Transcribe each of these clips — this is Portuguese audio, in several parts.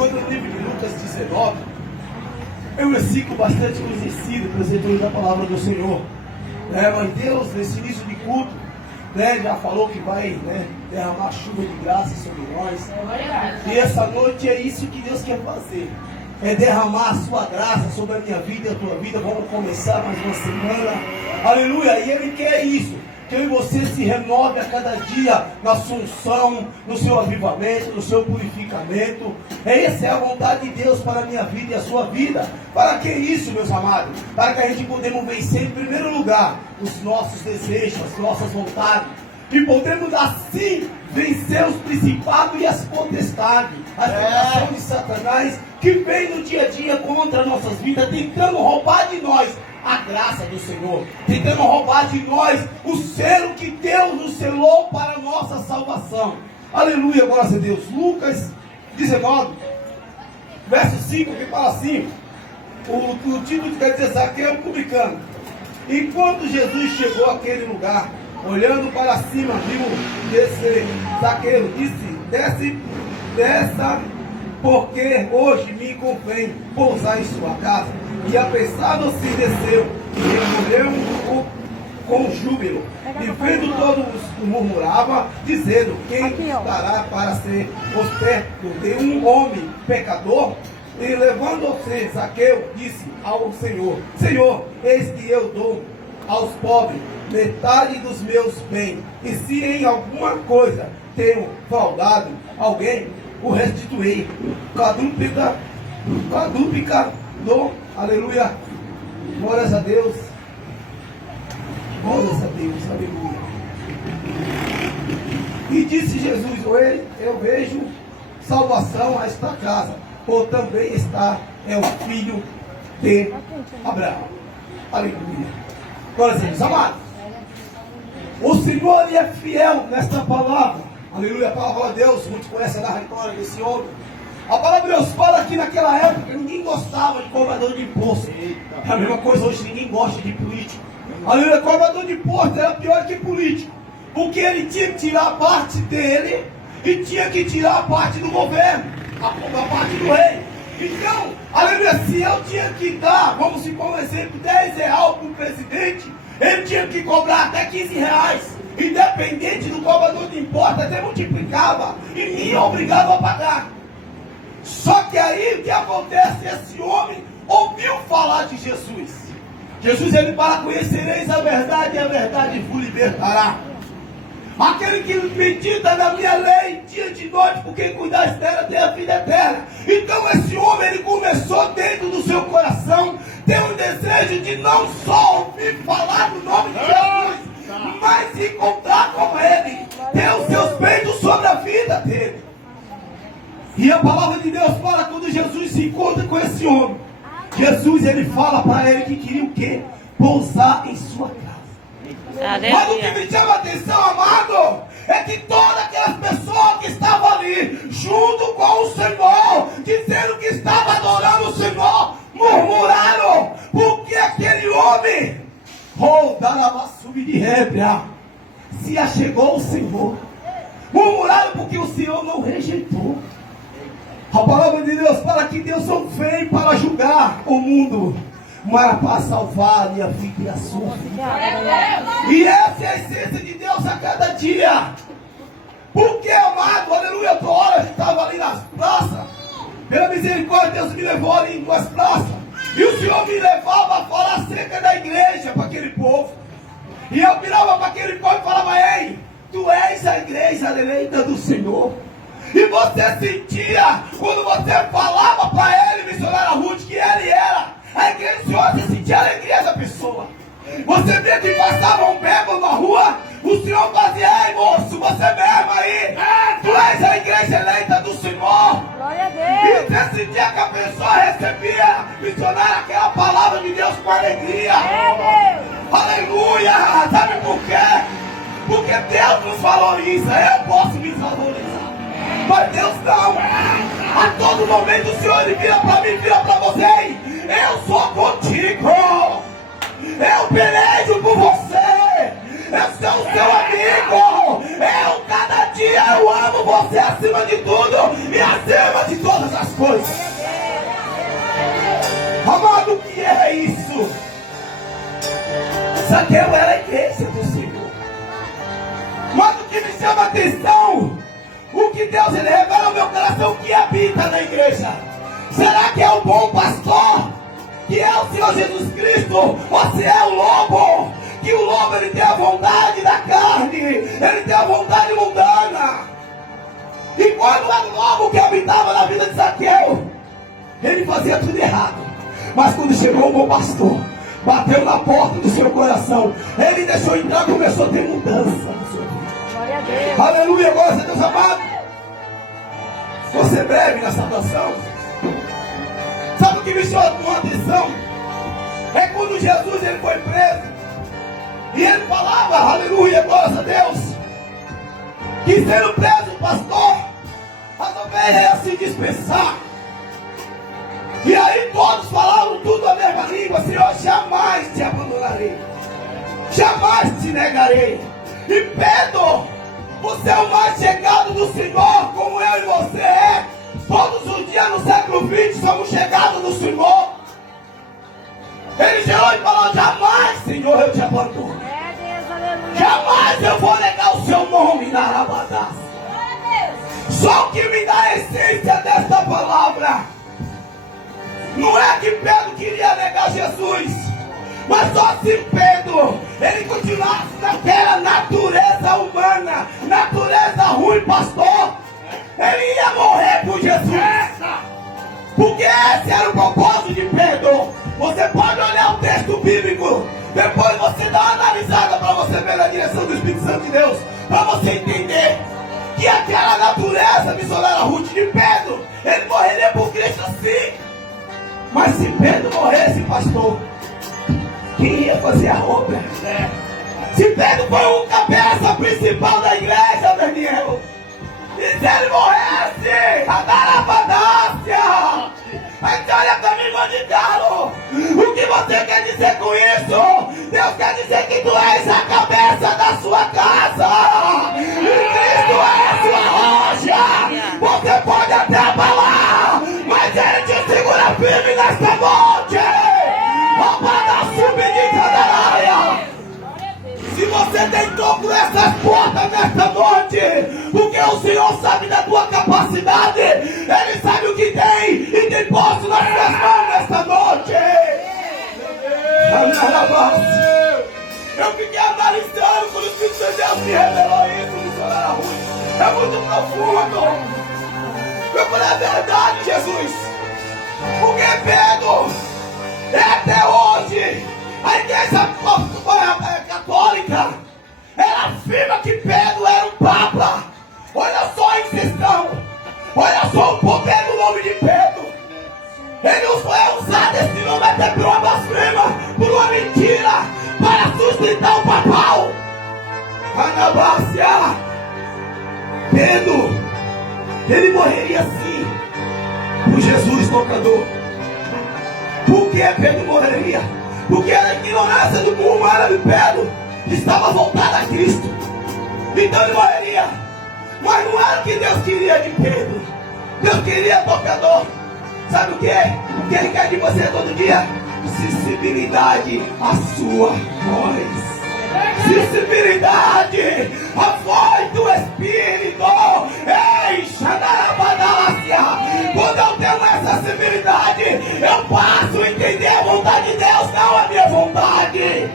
quando no livro de Lucas 19, é um versículo bastante conhecido para os leitores da palavra do Senhor. Mas Deus, nesse início de culto, já falou que vai derramar chuva de graça sobre nós. E essa noite é isso que Deus quer fazer. É derramar a sua graça sobre a minha vida e a tua vida. Vamos começar mais uma semana. Aleluia. E Ele quer isso. Que eu e você se renove a cada dia na sua unção, no seu avivamento, no seu purificamento. Essa é a vontade de Deus para a minha vida e a sua vida. Para que isso, meus amados? Para que a gente podemos vencer em primeiro lugar os nossos desejos, as nossas vontades. E podemos assim vencer os principados e as potestades, a tentação de Satanás que vem no dia a dia contra nossas vidas, tentando roubar de nós a graça do Senhor, tentando roubar de nós o selo que Deus nos selou para a nossa salvação. Aleluia, glória a Deus. Lucas 19, verso 5, que fala assim, o título quer dizer Zaqueu publicano. Enquanto Jesus chegou àquele lugar, olhando para cima, viu descer Zaqueu, disse, desça, porque hoje me convém pousar em sua casa. E apressado se desceu, e recolheu com júbilo. E vendo todos murmurava, dizendo, quem estará para ser hospedeiro de um homem pecador? E levando-se Zaqueu, disse ao Senhor, Senhor, eis que eu dou aos pobres metade dos meus bens, e se em alguma coisa tenho fraudado alguém, o restituí quadruplica do, aleluia, glórias a Deus, aleluia. E disse Jesus, eu vejo salvação a esta casa, ou também está o filho de Abraão, aleluia. Glórias a Deus, amados. O Senhor ele é fiel nesta palavra, aleluia. A palavra de Deus, muitos conhecem a história desse homem. A palavra de Deus fala que naquela época ninguém gostava de cobrador de imposto. É a mesma coisa hoje, ninguém gosta de político. Aleluia, cobrador de imposto era pior que político, porque ele tinha que tirar a parte dele e tinha que tirar a parte do governo, a parte do rei. Então, aleluia, se eu tinha que dar, vamos supor um exemplo, 10 reais para o presidente, ele tinha que cobrar até 15 reais. Independente do cobrador de imposto, até multiplicava e me obrigava a pagar. Só que aí o que acontece? Esse homem ouviu falar de Jesus. Jesus ele fala, conhecereis a verdade e a verdade vos libertará. Aquele que medita na minha lei dia e de noite, por quem cuidares dela tem a vida eterna. Então esse homem ele começou dentro do seu coração ter um desejo de não só ouvir falar do nome de Jesus, mas se encontrar com ele, ter os seus feitos sobre a vida dele. E a palavra de Deus fala quando Jesus se encontra com esse homem. Jesus ele fala para ele que queria o quê? Pousar em sua casa. Mas o que me chama a atenção, amado, é que todas aquelas pessoas que estavam ali, junto com o Senhor, dizendo que estava adorando o Senhor, murmuraram, porque aquele homem, de Rébria, se achegou ao Senhor. Murmuraram porque o Senhor não rejeitou. A palavra de Deus fala que Deus não veio para julgar o mundo, mas para salvar a minha vida e a sua vida. E essa é a essência de Deus a cada dia. Porque, amado, aleluia, toda hora eu estava ali nas praças. Pela misericórdia, Deus me levou ali em duas praças. E o Senhor me levava a falar acerca da igreja para aquele povo. E eu virava para aquele povo e falava, ei, tu és a igreja eleita do Senhor. E você sentia, quando você falava para ele, missionária Ruth, que ele era a igreja do Senhor, você sentia a alegria da pessoa. Você via que passava um bêbado na rua, o Senhor fazia, ei moço, você mesmo aí, tu és a igreja eleita do Senhor. Glória a Deus. E você sentia que a pessoa recebia, missionária, aquela palavra de Deus com alegria. Aleluia! Sabe por quê? Porque Deus nos valoriza, eu posso me valorizar, mas Deus não. A todo momento o Senhor ele vira para mim, vira para você, eu sou contigo, eu pelejo por você, eu sou seu amigo, eu cada dia eu amo você acima de tudo e acima de todas as coisas. Zaqueu era a igreja do Senhor. Mas o que me chama a atenção, o que Deus ele revela ao meu coração, que habita na igreja. Será que é o bom pastor? Que é o Senhor Jesus Cristo? Ou se é o lobo? Que o lobo ele tem a vontade da carne, ele tem a vontade mundana. E quando era o lobo que habitava na vida de Zaqueu, ele fazia tudo errado. Mas quando chegou o bom pastor, bateu na porta do seu coração, ele deixou entrar, começou a ter mudança no seu vida. Glória a Deus. Aleluia, glória a Deus amado. Você breve na salvação. Sabe o que me chamou a atenção? É quando Jesus ele foi preso. E ele falava, aleluia, glória a Deus, que sendo preso o pastor, as ovelhas iam se dispersar. E aí todos falavam tudo a mesma língua: Senhor, jamais te abandonarei, jamais te negarei. E Pedro, você é o mais chegado do Senhor, como eu e você é. Todos os dias no século XX somos chegados do Senhor. Ele chegou e falou: jamais, Senhor, eu te abandono. É Deus, aleluia. Jamais eu vou negar o seu nome na Rabadás. Só o que me dá a essência desta palavra não é que Pedro queria negar Jesus, mas só se Pedro ele continuasse naquela natureza humana, natureza ruim, pastor, ele ia morrer por Jesus. Porque esse era o propósito de Pedro. Você pode olhar o texto bíblico, depois você dá uma analisada para você ver na direção do Espírito Santo de Deus, para você entender que aquela natureza missionária ruim de Pedro, ele morreria por Cristo sim. Mas se Pedro morresse, pastor, quem ia fazer a obra? Se Pedro foi o cabeça principal da igreja, Daniel, e se ele morresse, a Darabadácia, a gente olha para mim, irmão de Carlos, o que você quer dizer com isso? Deus quer dizer que tu és a cabeça da sua casa, e Cristo é a sua rocha. Você pode até abalar, mas ele te segura firme nesta noite. Roubada subida da área. Se você deitou por essas portas nesta noite, porque o Senhor sabe da tua capacidade, Ele sabe o que tem e tem posto nas tuas mãos nesta noite. Eu fiquei analisando quando o Espírito de Deus me revelou isso, missionário Ruth. É muito profundo. Eu falei a verdade, Jesus. Porque Pedro, até hoje, a igreja católica, ela afirma que Pedro era um papa. Olha só a inserção, olha só o poder do nome de Pedro. Ele foi usado esse nome até por uma blasfema, por uma mentira, para sustentar o papal. Anabácia. Pedro, ele morreria sim por Jesus tocador. Por que Pedro morreria? Porque a ignorância do mundo humano de Pedro estava voltada a Cristo. Então ele morreria. Mas não era o que Deus queria de Pedro. Deus queria tocador. Sabe o que é? O que Ele quer de você todo dia? Sensibilidade à sua voz. Sensibilidade à voz do Espírito. Ei, Xanarabadácia. Quando eu tenho essa sensibilidade, eu passo a entender a vontade de Deus, não a minha vontade.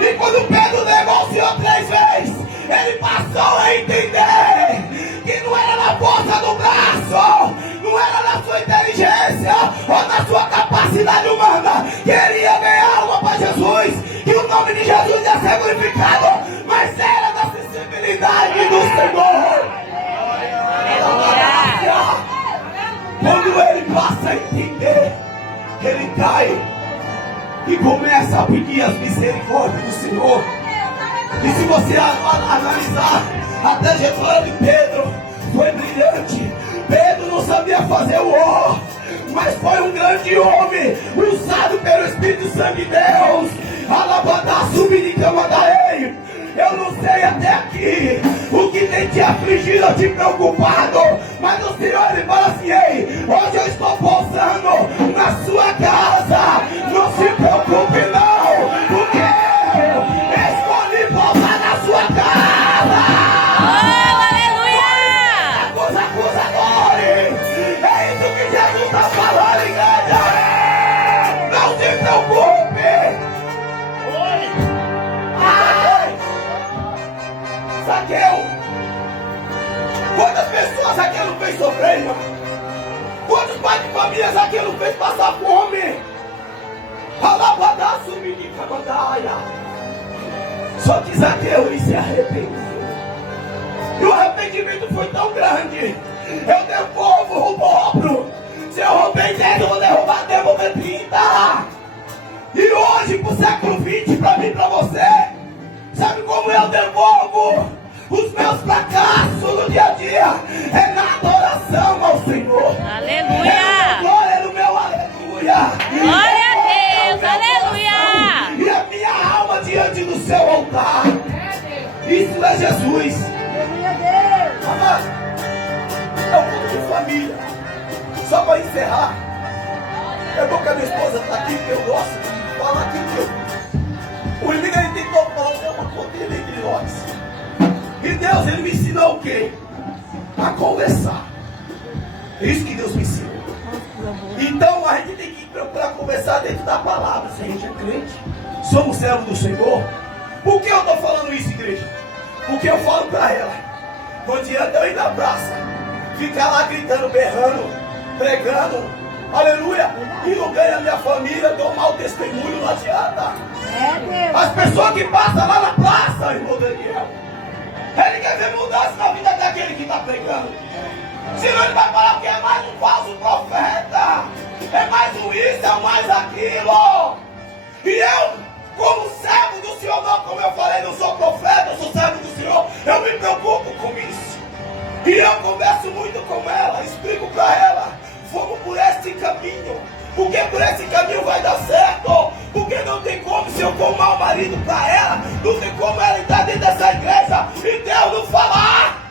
E quando Pedro negou o Senhor 3 vezes, ele passou a entender que não era na força do braço, não era na sua inteligência ou na sua capacidade humana que ele ia ganhar alma para Jesus, que o nome de Jesus ia ser glorificado, mas era da sensibilidade do Senhor. Quando ele passa a entender, ele cai e começa a pedir as misericórdias do Senhor. E se você analisar, a trajetória de Pedro foi brilhante. Pedro não sabia fazer o ó, mas foi um grande homem, usado pelo Espírito Santo de Deus. Alabadá, subir de cama da rei. Eu não sei até aqui o que tem te afligido ou te preocupado, mas o Senhor ele fala assim: ei, hoje eu estou pousando na sua casa. Não se preocupe não, porque irmã? Quantos pais de família Zaqueu fez passar fome? Alabadaço, menina, bandaia. Só que Zaqueu ele se arrependeu. E o arrependimento foi tão grande. Eu devolvo o dobro. Se eu roubei 10, eu vou devolver 30. E hoje, pro século 20, pra mim e pra você, sabe como eu devolvo os meus fracassos no dia a dia? É na adoração ao Senhor. Aleluia. É na glória no meu aleluia. Glória a Deus, aleluia. E a minha alma diante do seu altar. Isso é Jesus. Aleluia a Deus. Amado, é um culto de família. Só para encerrar, é bom que a minha esposa está aqui, porque eu gosto de falar aquilo que eu fiz. O inimigo ele tentou fazer uma contenda entre nós. E Deus ele me ensinou o quê? A conversar. É isso que Deus me ensinou. Então a gente tem que procurar conversar dentro da palavra. Se a gente é crente, somos servos do Senhor. Por que eu estou falando isso, igreja? Porque eu falo para ela. Não adianta eu ir na praça, ficar lá gritando, berrando, pregando, aleluia, e não ganha minha família, dou mau testemunho, não adianta. É Deus. As pessoas que passam lá na praça, irmão Daniel, ele quer ver mudança na vida daquele que está pregando. Senão ele vai falar que é mais um falso profeta, é mais um isso, é mais aquilo. E eu, como servo do Senhor, não, como eu falei, não sou profeta, eu sou servo do Senhor, eu me preocupo com isso. E eu converso muito com ela, explico para ela, vamos por esse caminho, porque por esse caminho vai dar certo, porque não tem como, se eu for um mau marido para ela, não tem como ela entrar dentro dessa igreja e Deus não falar.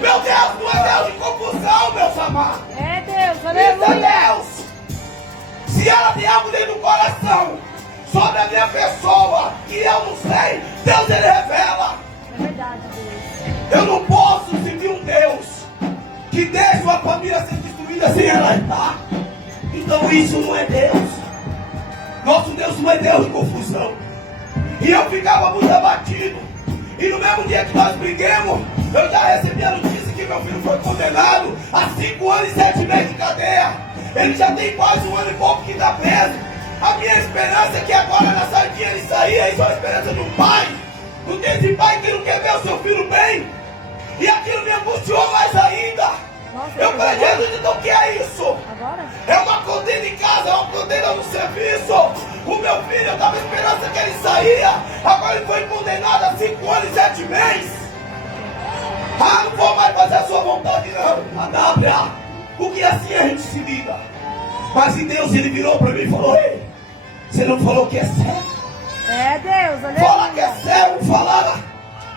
Meu Deus, não é Deus de confusão, meus amados. É Deus, Isso aleluia. é Deus. Se ela tem algo dentro do coração sobre a minha pessoa, que eu não sei, Deus ele revela. É verdade, Deus. Eu não posso seguir um Deus que deixa uma família ser destruída sem ela estar. Então isso não é Deus. Nosso Deus não é Deus de confusão. E eu ficava muito abatido. E no mesmo dia que nós briguemos, eu já recebi a notícia que meu filho foi condenado a 5 anos e 7 meses de cadeia. Ele já tem quase 1 ano e pouco que está preso. A minha esperança é que agora na saidinha ele sair, isso é a esperança de um pai. Não tem esse pai que não quer ver o seu filho bem. E aquilo me angustiou mais ainda. Nossa, Eu falei, Jesus, então o que é isso? Agora? É uma condena em casa, é uma condena no serviço. O meu filho, eu estava esperando que ele saía. Agora ele foi condenado a 5 anos e 7 meses. Ah, não vou mais fazer a sua vontade não. Adabra. Porque assim a gente se liga. Mas em Deus ele virou para mim e falou, ei, você não falou que é certo? É Deus, aleluia. Fala que é servo, falar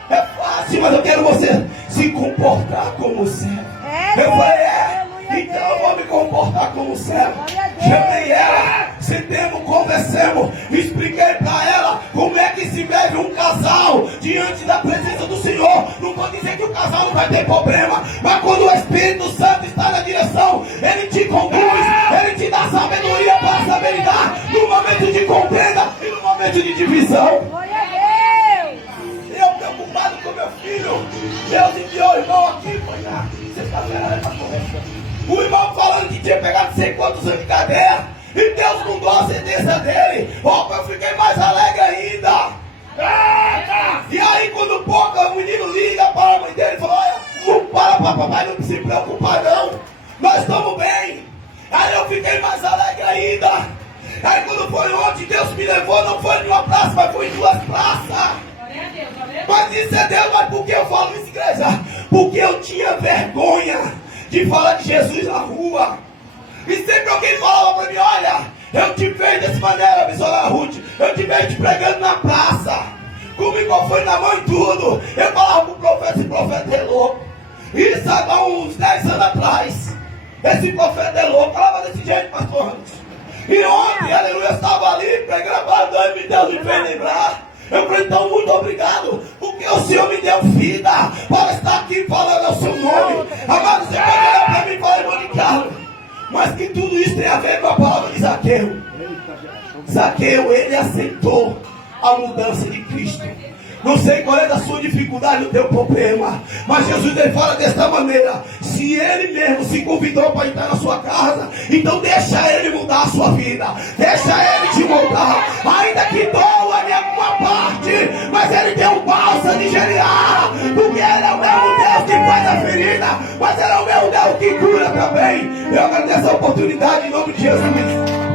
é fácil, mas eu quero você se comportar como servo. É Eu Deus, falei, aleluia, então eu vou me comportar como servo. Glória a Deus. Chamei ela, sentemos, conversemos, expliquei para ela como é que se vive um casal diante da presença do Senhor. Não vou dizer que o casal não vai ter problema, mas quando o Espírito Santo está na direção, ele te conduz, ele te dá sabedoria para saber lidar no momento de contenda e no momento de divisão. Glória a Deus. Eu preocupado com meu filho, Deus enviou o irmão aqui, foi na sexta-feira, o irmão falando que tinha pegado 100 quantos anos de cadeia, e Deus mudou a sentença dele. Opa, eu fiquei mais alegre ainda. E aí quando pouco o menino liga para a mãe dele e fala, olha, não para papai, não se preocupar não, nós estamos bem. Aí eu fiquei mais alegre ainda. Aí quando foi ontem, Deus me levou, não foi em uma praça, mas foi em 2 praças. Mas isso é Deus, mas por que eu falo isso, igreja? Porque eu tinha vergonha de falar de Jesus na rua. E sempre alguém falava para mim, olha, eu te vejo dessa maneira, missionária Ruth, eu te vejo te pregando na praça, com o microfone na mão e tudo. Eu falava pro profeta, esse profeta é louco. Isso há uns 10 anos atrás. Esse profeta é louco, falava desse jeito, pastor Ruth. E ontem, aleluia, eu estava ali pregando a palavra de Deus me fez lembrar. Eu falei, então muito obrigado, porque o Senhor me deu vida para estar aqui falando o seu nome. Amado, você pode olhar para mim e falar, irmão de Carlos, mas que tudo isso tem a ver com a palavra de Zaqueu. Zaqueu, ele aceitou a mudança de Cristo. Não sei qual é da sua dificuldade, o teu problema. Mas Jesus ele fala desta maneira: se ele mesmo se convidou para entrar na sua casa, então deixa ele mudar a sua vida. Deixa ele te moldar. Ainda que doa em alguma parte, mas ele tem um bálsamo de Gileade. Porque ele é o meu Deus que faz a ferida, mas ele é o meu Deus que cura também. Eu agradeço a oportunidade em nome de Jesus.